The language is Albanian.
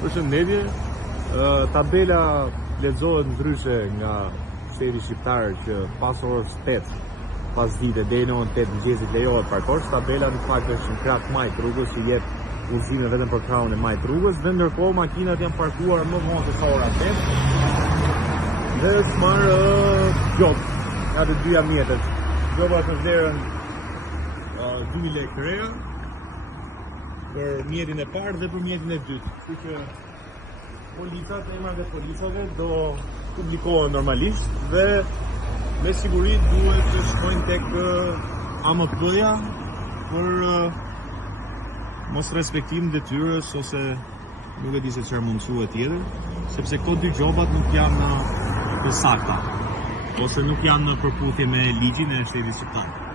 Përshëndetje. Tabela lexohet ndryshe nga shteti shqiptar që pas orës 8 pas dite deri në orën 8 mëngjesit lejohet parkosh. Tabela në fakt është një krah majt rrugës që jep udhëzime vetëm për krahun e majt rrugës, dhe ndërkohë makinat janë parkuara më vonë se sa ora 8 dhe është marrë gjop nga të dyja mjetet. Gjoba të vlerën 2.000 lekë reja për mjetin e parë dhe për mjetin e dytë. Kështu që policat, emrat e policave do publikohen normalisht dhe me siguri duhet të shkojnë tek AMP-ja për mos respektim detyrës ose nuk e di se çfarë mund thuhet tjetër, sepse këto dy gjobat nuk janë të sakta ose nuk janë në përputhje me ligjin e shtetit shqiptar.